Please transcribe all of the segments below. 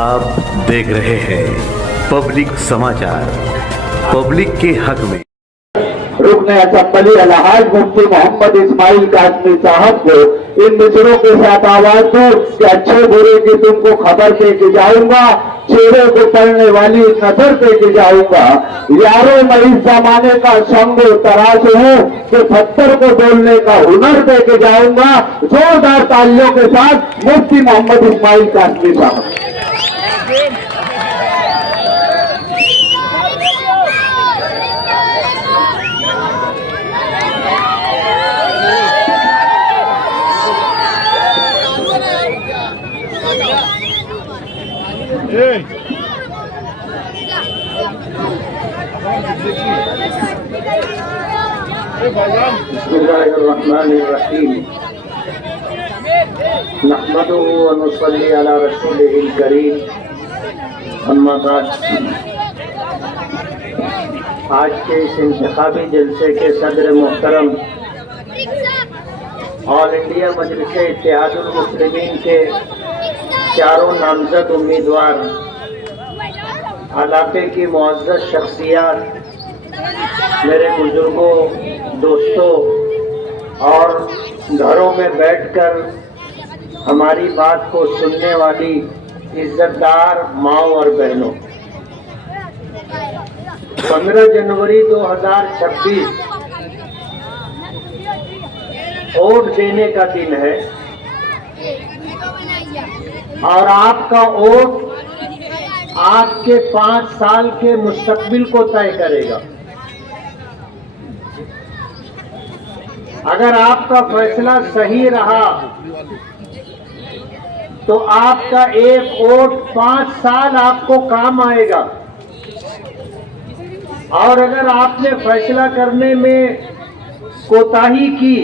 आप देख रहे हैं पब्लिक समाचार, पब्लिक के हक में। रुकने असम्बली अलहाज मुफ्ती मोहम्मद इस्माइल कासमी साहब को इन मिसरों के साथ आवाज दो कि अच्छे बुरे की तुमको खबर दे के जाऊंगा, चेहरे को पड़ने वाली नजर दे के जाऊंगा। यारों मैं इस जमाने का संगो तराश हूँ कि पत्थर को बोलने का हुनर दे के जाऊंगा। जोरदार तालियों के साथ मुफ्ती मोहम्मद इस्माइल कासमी साहब। बिस्मिल्लाहिर्रहमानिर्रहीम। नहमदुहु व नुसल्ली अला रसूलिहिल करीम। अम्मा बाद। आज के इस इंतखाबी जलसे के सदर मोहतरम ऑल इंडिया मजलिस इत्तेहादुल मुस्लिमीन के चारों नामजद उम्मीदवार, इलाके की मुअज़्ज़ज़ शख्सियत, मेरे बुजुर्गों, दोस्तों और घरों में बैठकर हमारी बात को सुनने वाली इज्जतदार माओ और बहनों, 15 जनवरी 2026 वोट देने का दिन है और आपका वोट आपके 5 साल के मुस्तकबिल को तय करेगा। अगर आपका फैसला सही रहा तो आपका एक वोट 5 साल आपको काम आएगा, और अगर आपने फैसला करने में कोताही की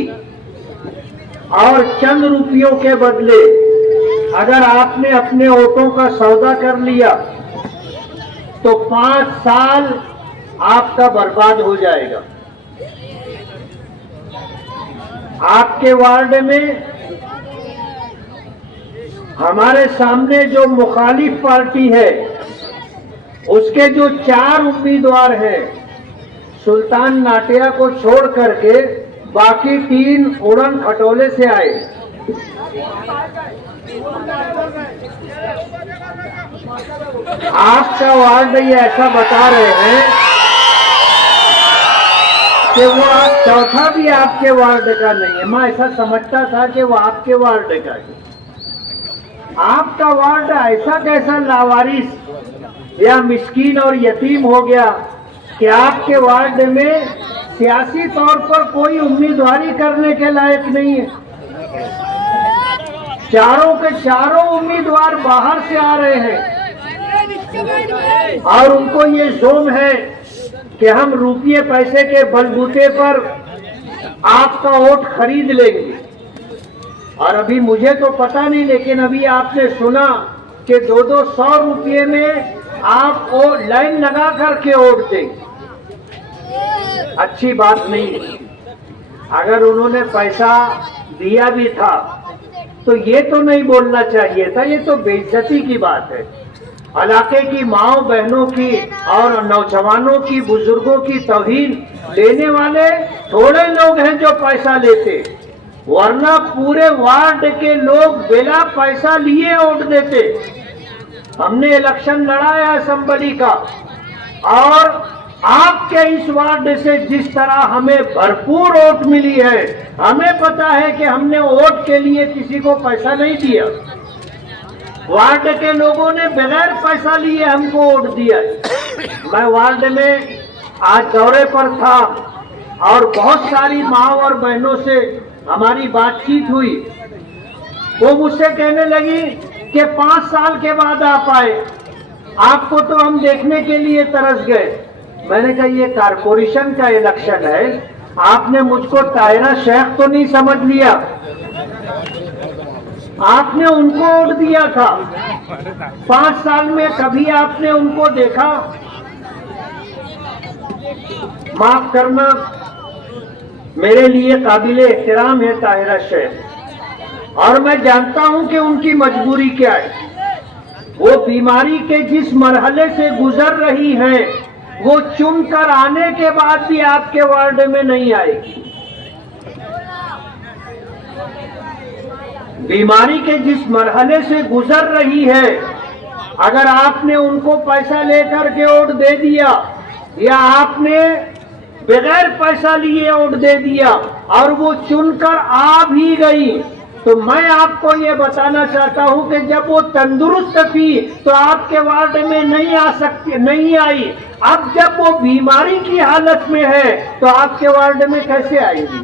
और चंद रुपयों के बदले अगर आपने अपने वोटों का सौदा कर लिया तो 5 साल आपका बर्बाद हो जाएगा। आपके वार्ड में हमारे सामने जो मुखालिफ पार्टी है उसके जो 4 उम्मीदवार हैं, सुल्तान नाटिया को छोड़ करके बाकी 3 उड़न खटोले से आए। आपका वार्ड ये ऐसा बता रहे हैं कि वो चौथा भी आपके वार्ड का नहीं है। मैं ऐसा समझता था कि वो आपके वार्ड का है। आपका वार्ड ऐसा कैसा लावारिस या मिस्कीन और यतीम हो गया कि आपके वार्ड में सियासी तौर पर कोई उम्मीदवारी करने के लायक नहीं है। चारों के चारों उम्मीदवार बाहर से आ रहे हैं और उनको ये जोम है कि हम रुपये पैसे के बलबूते पर आपका वोट खरीद लेंगे। और अभी मुझे तो पता नहीं, लेकिन अभी आपने सुना कि 200 रुपये में आप वो लाइन लगा करके वोट देंगे। अच्छी बात नहीं। अगर उन्होंने पैसा दिया भी था तो ये तो नहीं बोलना चाहिए था। ये तो बेइज्जती की बात है। इलाके की माओ बहनों की और नौजवानों की, बुजुर्गों की तौहीन लेने वाले थोड़े लोग हैं जो पैसा लेते, वरना पूरे वार्ड के लोग बिना पैसा लिए वोट देते। हमने इलेक्शन लड़ा है असेंबली का और आपके इस वार्ड से जिस तरह हमें भरपूर वोट मिली है, हमें पता है कि हमने वोट के लिए किसी को पैसा नहीं दिया। वार्ड के लोगों ने बगैर पैसा लिए हमको वोट दिया। मैं वार्ड में आज दौरे पर था और बहुत सारी माँ और बहनों से हमारी बातचीत हुई। वो मुझसे कहने लगी कि 5 साल के बाद आप आए, आपको तो हम देखने के लिए तरस गए। मैंने कहा ये कारपोरेशन का इलेक्शन है, आपने मुझको ताहिरा शेख तो नहीं समझ लिया। आपने उनको वोट दिया था। 5 साल में कभी आपने उनको देखा? माफ करना, मेरे लिए काबिल एहतराम है ताहिरा शेख, और मैं जानता हूं कि उनकी मजबूरी क्या है वो बीमारी के जिस मरहले से गुजर रही है वो चुनकर आने के बाद भी आपके वार्ड में नहीं आएगी। बीमारी के जिस मरहले से गुजर रही है, अगर आपने उनको पैसा लेकर के वोट दे दिया या आपने बगैर पैसा लिए वोट दे दिया और वो चुनकर आ भी गई, तो मैं आपको ये बताना चाहता हूं कि जब वो तंदुरुस्त थी तो आपके वार्ड में नहीं आ सकती, नहीं आई। अब जब वो बीमारी की हालत में है तो आपके वार्ड में कैसे आएगी?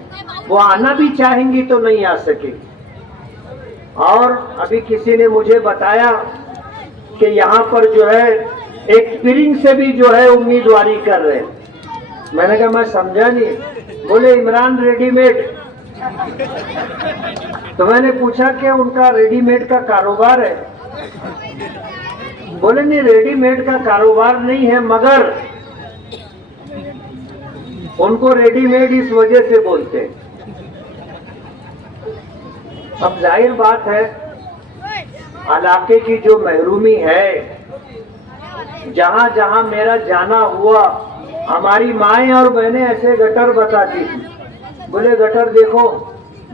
वो आना भी चाहेंगी तो नहीं आ सकेगी। और अभी किसी ने मुझे बताया कि यहाँ पर जो है एक पिरिंग से भी जो है उम्मीदवारी कर रहे हैं। मैंने कहा मैं समझा नहीं। बोले इमरान रेडीमेड। तो मैंने पूछा कि उनका रेडीमेड का कारोबार है? बोले नहीं, रेडीमेड का कारोबार नहीं है, मगर उनको रेडीमेड इस वजह से बोलते हैं। अब जाहिर बात है, इलाके की जो महरूमी है, जहां जहां मेरा जाना हुआ, हमारी माएं और बहनें ऐसे गटर बताती थी। बोले गटर देखो,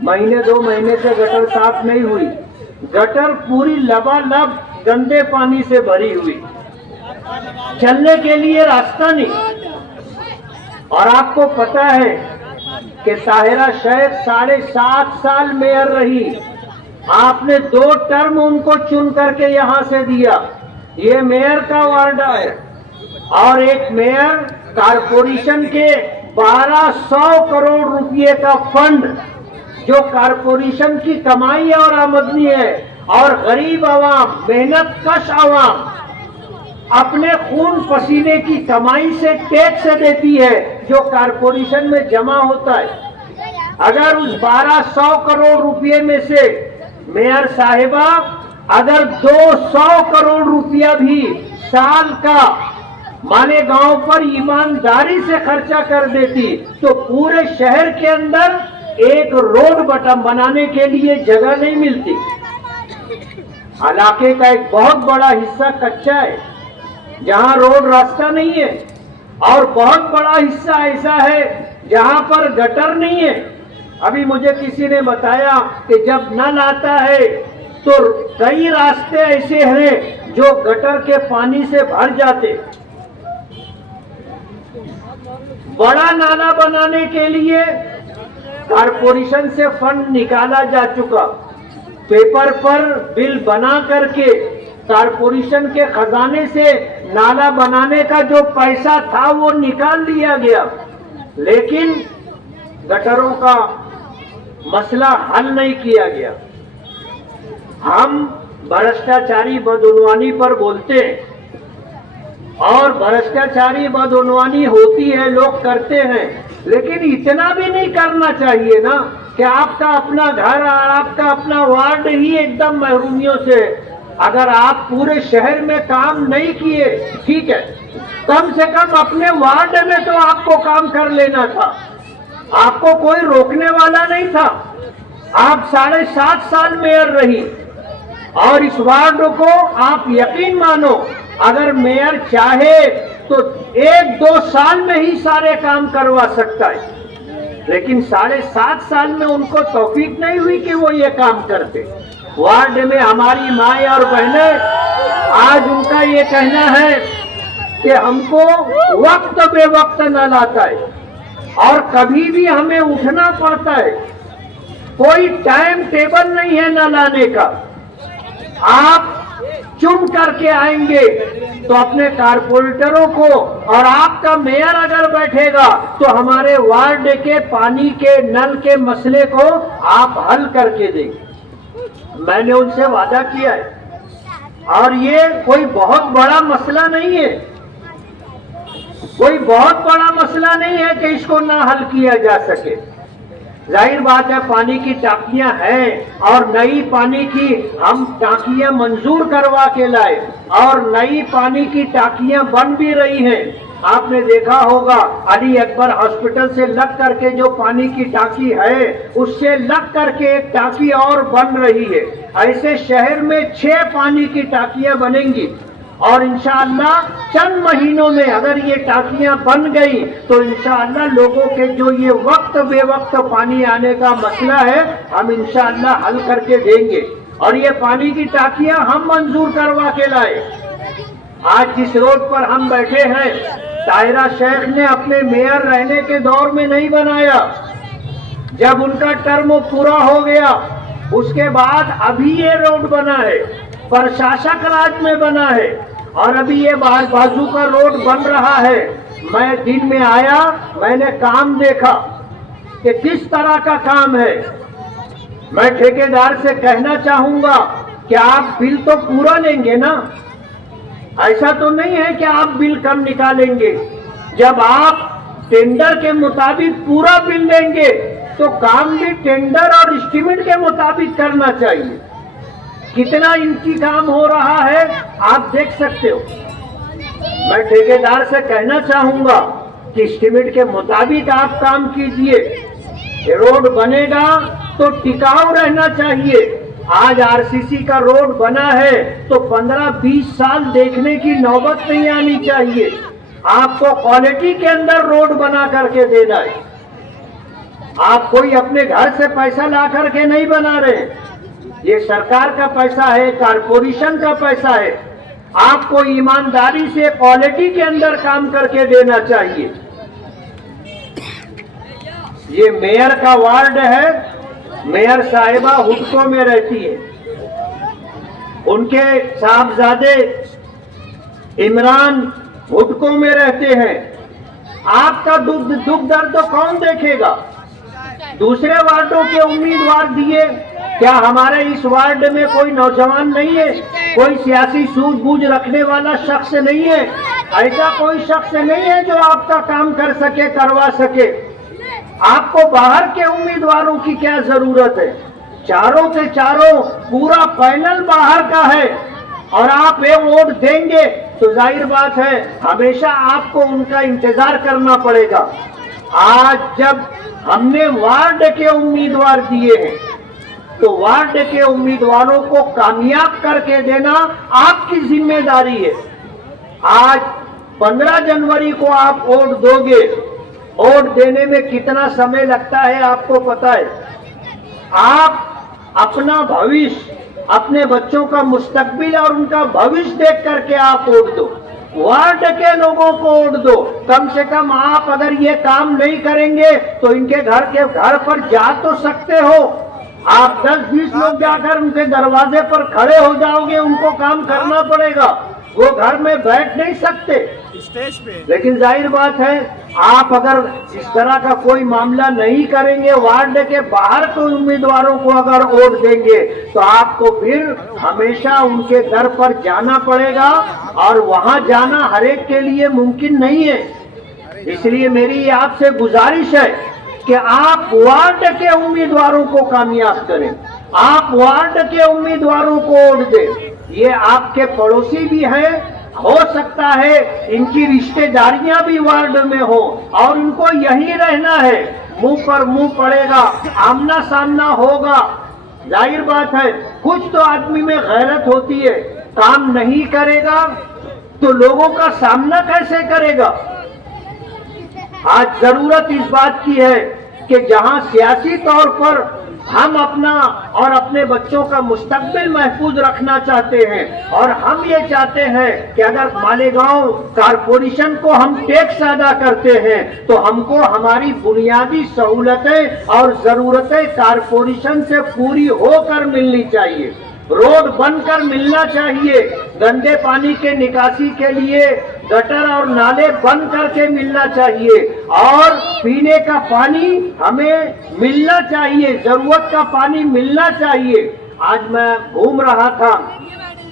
महीने 2 महीने से गटर साफ नहीं हुई, गटर पूरी लबालब गंदे पानी से भरी हुई, चलने के लिए रास्ता नहीं। और आपको पता है कि ताहिरा शेख 7.5 साल मेयर रही, आपने 2 टर्म उनको चुन करके यहां से दिया। ये मेयर का वार्ड है और एक मेयर कारपोरेशन के 1200 करोड़ रुपए का फंड जो कारपोरेशन की कमाई और आमदनी है, और गरीब आवाम, मेहनत कश आवाम अपने खून पसीने की कमाई से टैक्स देती है जो कारपोरेशन में जमा होता है। अगर उस 1200 करोड़ रुपए में से मेयर साहिबा अगर 200 करोड़ रुपया भी साल का माने गांव पर ईमानदारी से खर्चा कर देती तो पूरे शहर के अंदर एक रोड बटन बनाने के लिए जगह नहीं मिलती। इलाके का एक बहुत बड़ा हिस्सा कच्चा है जहां रोड रास्ता नहीं है, और बहुत बड़ा हिस्सा ऐसा है जहां पर गटर नहीं है। अभी मुझे किसी ने बताया कि जब नल आता है तो कई रास्ते ऐसे हैं जो गटर के पानी से भर जाते। बड़ा नाला बनाने के लिए कारपोरेशन से फंड निकाला जा चुका, पेपर पर बिल बना करके कारपोरेशन के खजाने से नाला बनाने का जो पैसा था वो निकाल लिया गया, लेकिन गटरों का मसला हल नहीं किया गया। हम भ्रष्टाचारी बदउनवानी पर बोलते हैं और भ्रष्टाचारी बदउनवानी होती है, लोग करते हैं, लेकिन इतना भी नहीं करना चाहिए ना कि आपका अपना घर, आपका अपना वार्ड ही एकदम महरूमियों से। अगर आप पूरे शहर में काम नहीं किए, ठीक है, कम से कम अपने वार्ड में तो आपको काम कर लेना था, आपको कोई रोकने वाला नहीं था। आप 7.5 साल मेयर रही और इस वार्ड को आप यकीन मानो, अगर मेयर चाहे तो 1-2 साल में ही सारे काम करवा सकता है, लेकिन 7.5 साल में उनको तौफीक नहीं हुई कि वो ये काम करते। वार्ड में हमारी माएं और बहनें, आज उनका ये कहना है कि हमको वक्त बे वक्त नल आता है और कभी भी हमें उठना पड़ता है, कोई टाइम टेबल नहीं है नल आने का। आप चुन करके आएंगे तो अपने कारपोरेटरों को, और आपका मेयर अगर बैठेगा तो हमारे वार्ड के पानी के नल के मसले को आप हल करके देंगे। मैंने उनसे वादा किया है और ये कोई बहुत बड़ा मसला नहीं है, कोई बहुत बड़ा मसला नहीं है कि इसको ना हल किया जा सके। जाहिर बात है, पानी की टांकियां हैं और नई पानी की हम टांकियां मंजूर करवा के लाए और नई पानी की टांकियां बन भी रही हैं, आपने देखा होगा अली अकबर हॉस्पिटल से लग करके जो पानी की टांकी है, उससे लग करके एक टांकी और बन रही है। ऐसे शहर में 6 पानी की टांकियां बनेंगी और इंशाअल्लाह चंद महीनों में अगर ये टांकियां बन गई तो इंशाअल्लाह लोगों के जो ये वक्त बेवक्त पानी आने का मसला है, हम इंशाअल्लाह हल करके देंगे। और ये पानी की टांकियां हम मंजूर करवा के लाए। आज जिस रोड पर हम बैठे हैं, ताहिरा शेख ने अपने मेयर रहने के दौर में नहीं बनाया। जब उनका टर्म पूरा हो गया उसके बाद अभी ये रोड बना है, प्रशासक राज में बना है और अभी ये बाजू का रोड बन रहा है। मैं दिन में आया, मैंने काम देखा कि किस तरह का काम है। मैं ठेकेदार से कहना चाहूंगा कि आप बिल तो पूरा लेंगे ना, ऐसा तो नहीं है कि आप बिल कम निकालेंगे। जब आप टेंडर के मुताबिक पूरा बिल लेंगे तो काम भी टेंडर और एस्टीमेट के मुताबिक करना चाहिए। कितना इंची काम हो रहा है आप देख सकते हो। मैं ठेकेदार से कहना चाहूंगा कि एस्टीमेट के मुताबिक आप काम कीजिए। रोड बनेगा तो टिकाऊ रहना चाहिए। आज आरसीसी का रोड बना है तो 15-20 साल देखने की नौबत नहीं आनी चाहिए। आपको क्वालिटी के अंदर रोड बना करके देना है। आप कोई अपने घर से पैसा ला करके नहीं बना रहे, ये सरकार का पैसा है, कारपोरेशन का पैसा है। आपको ईमानदारी से क्वालिटी के अंदर काम करके देना चाहिए। ये मेयर का वार्ड है, मेयर साहिबा हुडको में रहती है, उनके साहबजादे इमरान हुडको में रहते हैं। आपका दुख दर्द तो कौन देखेगा? दूसरे वार्डों के उम्मीदवार दिए, क्या हमारे इस वार्ड में कोई नौजवान नहीं है, कोई सियासी सूझबूझ रखने वाला शख्स नहीं है? ऐसा कोई शख्स नहीं है जो आपका काम कर सके, करवा सके। आपको बाहर के उम्मीदवारों की क्या जरूरत है? चारों के चारों पूरा पैनल बाहर का है और आप ये वोट देंगे तो जाहिर बात है हमेशा आपको उनका इंतजार करना पड़ेगा। आज जब हमने वार्ड के उम्मीदवार दिए हैं तो वार्ड के उम्मीदवारों को कामयाब करके देना आपकी जिम्मेदारी है। आज 15 जनवरी को आप वोट दोगे, वोट देने में कितना समय लगता है आपको पता है। आप अपना भविष्य, अपने बच्चों का मुस्तकबिल और उनका भविष्य देख करके आप वोट दो, वार्ड के लोगों को वोट दो। कम से कम आप अगर ये काम नहीं करेंगे तो इनके घर पर जा तो सकते हो। आप 10-20 लोग जाकर उनके दरवाजे पर खड़े हो जाओगे, उनको काम करना पड़ेगा, वो घर में बैठ नहीं सकते स्टेज पे। लेकिन जाहिर बात है आप अगर इस तरह का कोई मामला नहीं करेंगे, वार्ड के बाहर के उम्मीदवारों को अगर वोट देंगे तो आपको फिर हमेशा उनके दर पर जाना पड़ेगा और वहां जाना हर एक के लिए मुमकिन नहीं है। इसलिए मेरी आपसे गुजारिश है कि आप वार्ड के उम्मीदवारों को कामयाब करें, आप वार्ड के उम्मीदवारों को वोट दें। ये आपके पड़ोसी भी हैं, हो सकता है इनकी रिश्तेदारियां भी वार्ड में हो और इनको यही रहना है। मुंह पर मुंह पड़ेगा, आमना सामना होगा। जाहिर बात है कुछ तो आदमी में गैरत होती है, काम नहीं करेगा तो लोगों का सामना कैसे करेगा। आज जरूरत इस बात की है कि जहां सियासी तौर पर हम अपना और अपने बच्चों का मुस्तकबिल महफूज रखना चाहते हैं और हम ये चाहते हैं कि अगर मालेगांव कारपोरेशन को हम टैक्स अदा करते हैं तो हमको हमारी बुनियादी सहूलतें और जरूरतें कारपोरेशन से पूरी होकर मिलनी चाहिए। रोड बनकर मिलना चाहिए, गंदे पानी के निकासी के लिए गटर और नाले बंद करके मिलना चाहिए और पीने का पानी हमें मिलना चाहिए, जरूरत का पानी मिलना चाहिए। आज मैं घूम रहा था,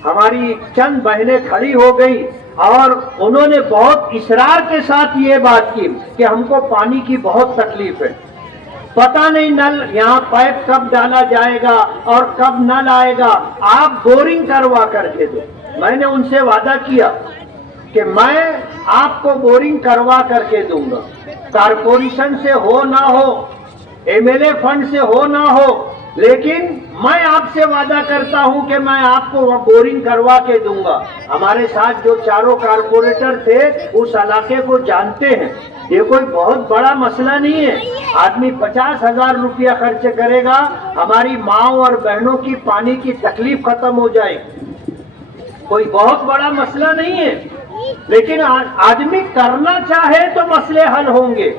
हमारी चंद बहनें खड़ी हो गई और उन्होंने बहुत इसरार के साथ ये बात की कि हमको पानी की बहुत तकलीफ है, पता नहीं नल यहाँ पाइप कब डाला जाएगा और कब नल आएगा, आप बोरिंग करवा करके दो। मैंने उनसे वादा किया कि मैं आपको बोरिंग करवा करके दूंगा, कारपोरेशन से हो ना हो, एमएलए फंड से हो ना हो, लेकिन मैं आपसे वादा करता हूं कि मैं आपको वह बोरिंग करवा के दूंगा। हमारे साथ जो चारों कारपोरेटर थे उस इलाके को जानते हैं। ये कोई बहुत बड़ा मसला नहीं है, आदमी 50,000 रुपया खर्च करेगा, हमारी माँ और बहनों की पानी की तकलीफ खत्म हो जाएगी। कोई बहुत बड़ा मसला नहीं है, लेकिन आदमी करना चाहे तो मसले हल होंगे,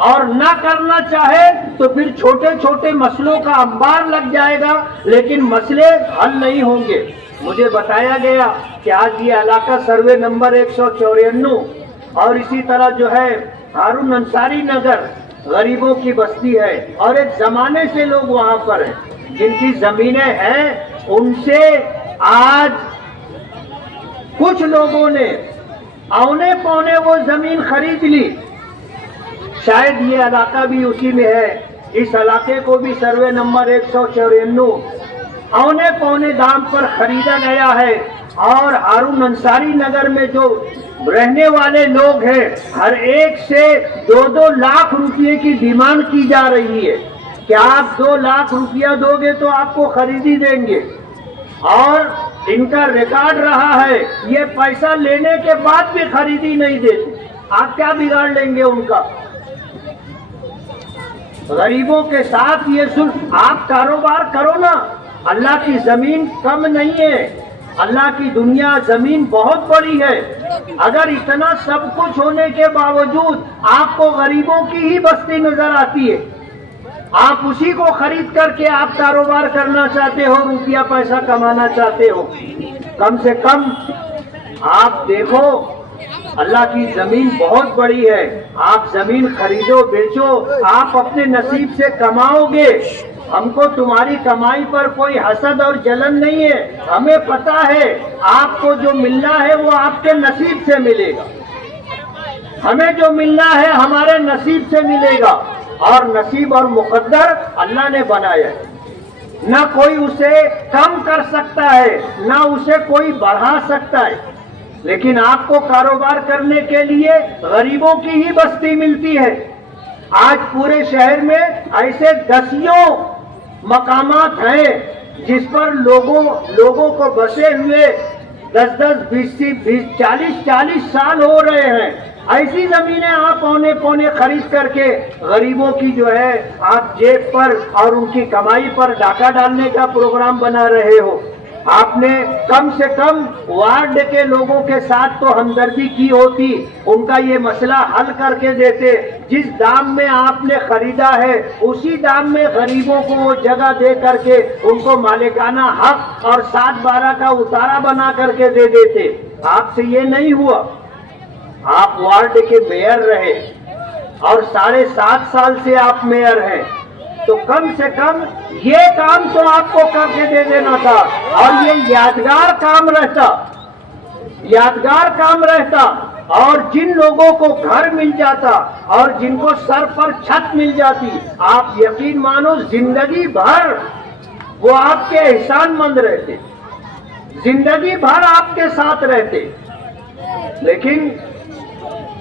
और ना करना चाहे तो फिर छोटे छोटे मसलों का अंबार लग जाएगा, लेकिन मसले हल नहीं होंगे। मुझे बताया गया कि आज ये इलाका सर्वे नंबर 194 और इसी तरह जो है हारून अंसारी नगर गरीबों की बस्ती है, और एक जमाने से लोग वहां पर हैं, जिनकी जमीनें हैं उनसे आज कुछ लोगों ने औने पौने वो जमीन खरीद ली। शायद ये इलाका भी उसी में है। इस इलाके को भी सर्वे नंबर 194 औने पौने दाम पर खरीदा गया है, और हारून अंसारी नगर में जो रहने वाले लोग हैं हर एक से 2-2 लाख रुपए की डिमांड की जा रही है कि आप 2 लाख रुपया दोगे तो आपको खरीदी देंगे, और इनका रिकॉर्ड रहा है ये पैसा लेने के बाद भी खरीदी नहीं देते। आप क्या बिगाड़ लेंगे उनका? गरीबों के साथ ये सुन, आप कारोबार करो ना, अल्लाह की जमीन कम नहीं है, अल्लाह की दुनिया जमीन बहुत बड़ी है। अगर इतना सब कुछ होने के बावजूद आपको गरीबों की ही बस्ती नजर आती है, आप उसी को खरीद करके आप कारोबार करना चाहते हो, रुपया पैसा कमाना चाहते हो। कम से कम आप देखो, अल्लाह की जमीन बहुत बड़ी है, आप जमीन खरीदो बेचो, आप अपने नसीब से कमाओगे। हमको तुम्हारी कमाई पर कोई हसद और जलन नहीं है, हमें पता है आपको जो मिलना है वो आपके नसीब से मिलेगा, हमें जो मिलना है हमारे नसीब से मिलेगा, और नसीब और मुकद्दर अल्लाह ने बनाया है, न कोई उसे कम कर सकता है न उसे कोई बढ़ा सकता है। लेकिन आपको कारोबार करने के लिए गरीबों की ही बस्ती मिलती है। आज पूरे शहर में ऐसे दसियों मकामात हैं जिस पर लोगों को बसे हुए 10-10, 20, 40 साल हो रहे हैं। ऐसी जमीनें आप पौने खरीद करके गरीबों की जो है आप जेब पर और उनकी कमाई पर डाका डालने का प्रोग्राम बना रहे हो। आपने कम से कम वार्ड के लोगों के साथ तो हमदर्दी की होती, उनका ये मसला हल करके देते। जिस दाम में आपने खरीदा है उसी दाम में गरीबों को वो जगह दे करके उनको मालिकाना हक और 7/12 का उतारा बना करके दे देते। आपसे ये नहीं हुआ। आप वार्ड के मेयर रहे और 7.5 साल से आप मेयर हैं, तो कम से कम ये काम तो आपको करके दे देना था, और ये यादगार काम रहता, और जिन लोगों को घर मिल जाता और जिनको सर पर छत मिल जाती, आप यकीन मानो जिंदगी भर वो आपके एहसानमंद रहते, जिंदगी भर आपके साथ रहते। लेकिन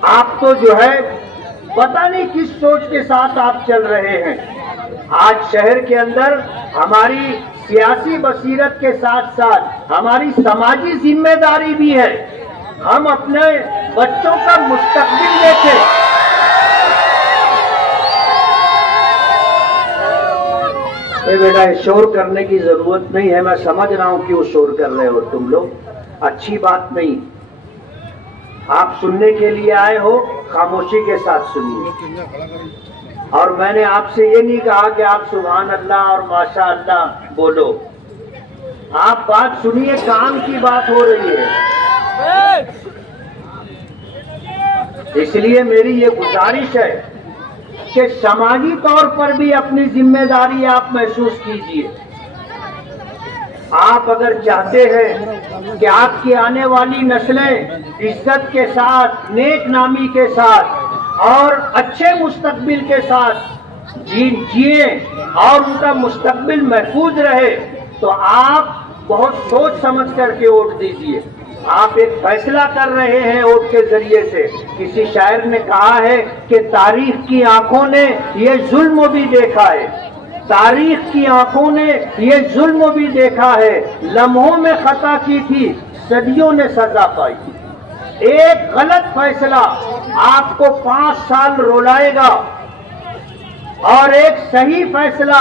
आप तो जो है पता नहीं किस सोच के साथ आप चल रहे हैं। आज शहर के अंदर हमारी सियासी बसीरत के साथ साथ हमारी समाजी जिम्मेदारी भी है। हम अपने बच्चों का मुस्तकबिल देखें। बेटा शोर करने की जरूरत नहीं है, मैं समझ रहा हूं क्यों शोर कर रहे हो तुम लोग, अच्छी बात नहीं। आप सुनने के लिए आए हो, खामोशी के साथ सुनिए। और मैंने आपसे ये नहीं कहा कि आप सुभान अल्लाह और माशा अल्लाह बोलो। आप बात सुनिए, काम की बात हो रही है। इसलिए मेरी ये गुजारिश है कि समाजी तौर पर भी अपनी जिम्मेदारी आप महसूस कीजिए। आप अगर चाहते हैं कि आपकी आने वाली नस्लें इज्जत के साथ, नेक नामी के साथ और अच्छे मुस्तकबिल के साथ जिए और उनका मुस्तकबिल महफूज रहे, तो आप बहुत सोच समझ करके वोट दीजिए। आप एक फैसला कर रहे हैं वोट के जरिए से। किसी शायर ने कहा है कि तारीख की आंखों ने ये जुल्म भी देखा है, तारीख की आंखों ने ये जुल्म भी देखा है, लम्हों में खता की थी सदियों ने सजा पाई। एक गलत फैसला आपको 5 साल रुलाएगा और एक सही फैसला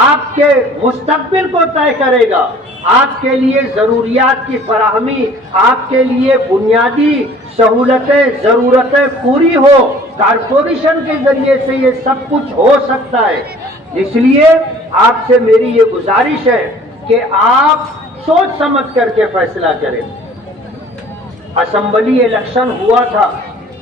आपके मुस्तकबिल को तय करेगा। आपके लिए जरूरियात की फराहमी, आपके लिए बुनियादी सहूलतें, जरूरतें पूरी हो, कारपोरेशन के जरिए से ये सब कुछ हो सकता है। इसलिए आपसे मेरी ये गुजारिश है कि आप सोच समझ करके फैसला करें। असेंबली इलेक्शन हुआ था,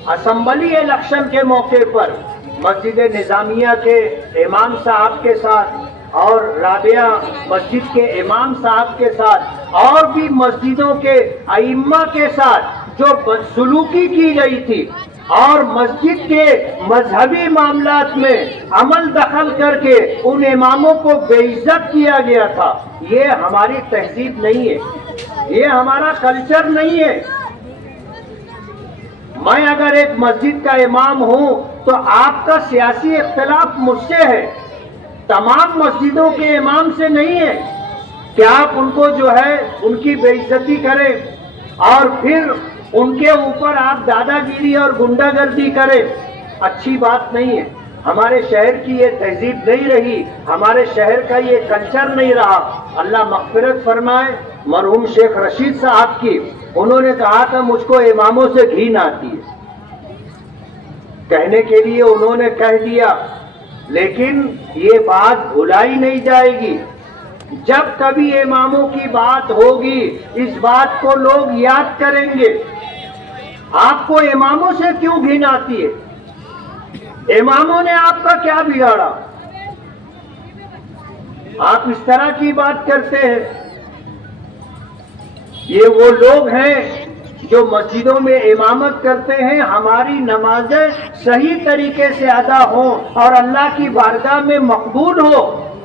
असेंबली इलेक्शन के मौके पर मस्जिद निजामिया के इमाम साहब के साथ और राबिया मस्जिद के इमाम साहब के साथ और भी मस्जिदों के अइम्मा के साथ जो बदसलूकी की गई थी और मस्जिद के मजहबी मामलात में अमल दखल करके उन इमामों को बेइज्जत किया गया था, ये हमारी तहजीब नहीं है, ये हमारा कल्चर नहीं है। मैं अगर एक मस्जिद का इमाम हूं तो आपका सियासी इख्तिलाफ मुझसे है, तमाम मस्जिदों के इमाम से नहीं है कि आप उनको जो है उनकी बेइज्जती करें और फिर उनके ऊपर आप दादागिरी और गुंडागर्दी करें। अच्छी बात नहीं है। हमारे शहर की ये तहजीब नहीं रही, हमारे शहर का ये कल्चर नहीं रहा। अल्लाह मग़फ़िरत फरमाए मरहूम शेख रशीद साहब की, उन्होंने कहा था मुझको इमामों से घिन आती है, कहने के लिए उन्होंने कह दिया, लेकिन ये बात भुलाई नहीं जाएगी। जब कभी इमामों की बात होगी इस बात को लोग याद करेंगे। आपको इमामों से क्यों घिन आती है? इमामों ने आपका क्या बिगाड़ा? आप इस तरह की बात करते हैं। ये वो लोग हैं जो मस्जिदों में इमामत करते हैं, हमारी नमाजें सही तरीके से अदा हो और अल्लाह की बारगाह में मकबूल हो।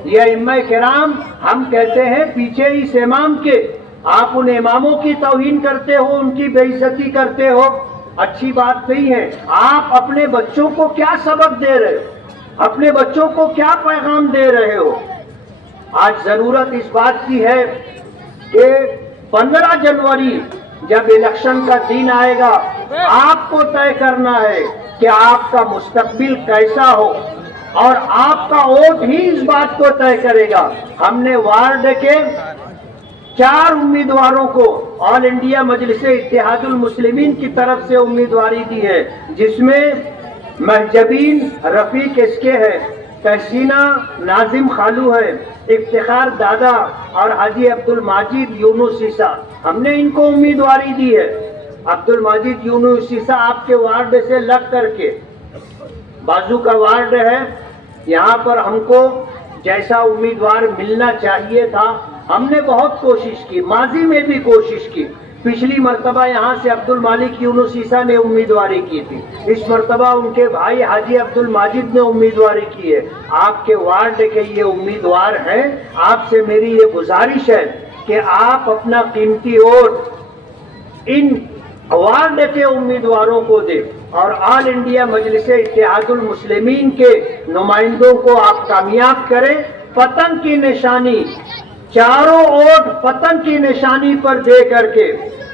ये इमाम किराम, हम कहते हैं पीछे इस इमाम के, आप उन इमामों की तौहीन करते हो, उनकी बेइज्जती करते हो, अच्छी बात नहीं है। आप अपने बच्चों को क्या सबक दे रहे हो? अपने बच्चों को क्या पैगाम दे रहे हो? आज जरूरत इस बात की है कि 15 जनवरी जब इलेक्शन का दिन आएगा, आपको तय करना है कि आपका मुस्तकबिल कैसा हो और आपका वोट ही इस बात को तय करेगा। हमने वार्ड के 4 उम्मीदवारों को ऑल इंडिया मजलिसे इत्तेहादुल मुस्लिमीन की तरफ से उम्मीदवारी दी है, जिसमें महजबीन रफीक इसके है, तहसीना नाजिम खालू है, इफ्तिखार दादा और हाजी अब्दुल माजिद यूनुस ईसा, हमने इनको उम्मीदवारी दी है। अब्दुल माजिद यूनुस ईसा आपके वार्ड से लग करके, बाजू का वार्ड है, यहाँ पर हमको जैसा उम्मीदवार मिलना चाहिए था हमने बहुत कोशिश की, माजी में भी कोशिश की। पिछली मर्तबा यहाँ से अब्दुल मालिक यूनुस ईसा ने उम्मीदवारी की थी, इस मर्तबा उनके भाई हाजी अब्दुल माजिद ने उम्मीदवारी की है। आपके वार्ड के ये उम्मीदवार हैं, आपसे मेरी ये गुजारिश है कि आप अपना कीमती वोट इन वार्ड के उम्मीदवारों को दें और ऑल इंडिया मजलिसे इत्तेहादुल मुस्लिमीन के नुमाइंदों को आप कामयाब करें। पतंग की निशानी, चारों वोट पतंग की निशानी पर दे करके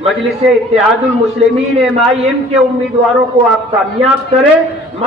मजलिसे इत्तेहादुल मुस्लिमीन MIM के उम्मीदवारों को आप कामयाब करें।